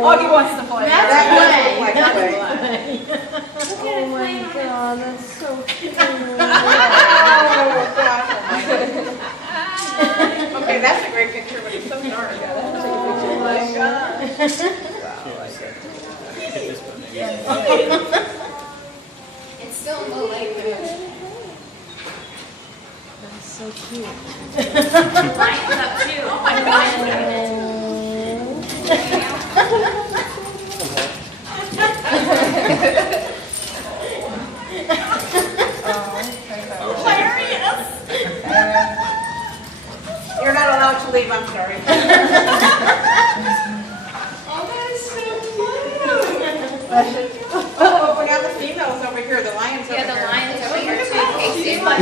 Augie wants to play. That's way. Oh my God, that's so cute. Oh, gosh. Okay, that's a great picture, but it's so dark. Oh my God. It's still low light. That's so cute. Lights up too. Oh my God. Hilarious. You're not allowed to leave, I'm sorry. Oh, that is so cute. Oh, we got the females over here, the lions over Yeah, here. the lions over here too, Casey. She's like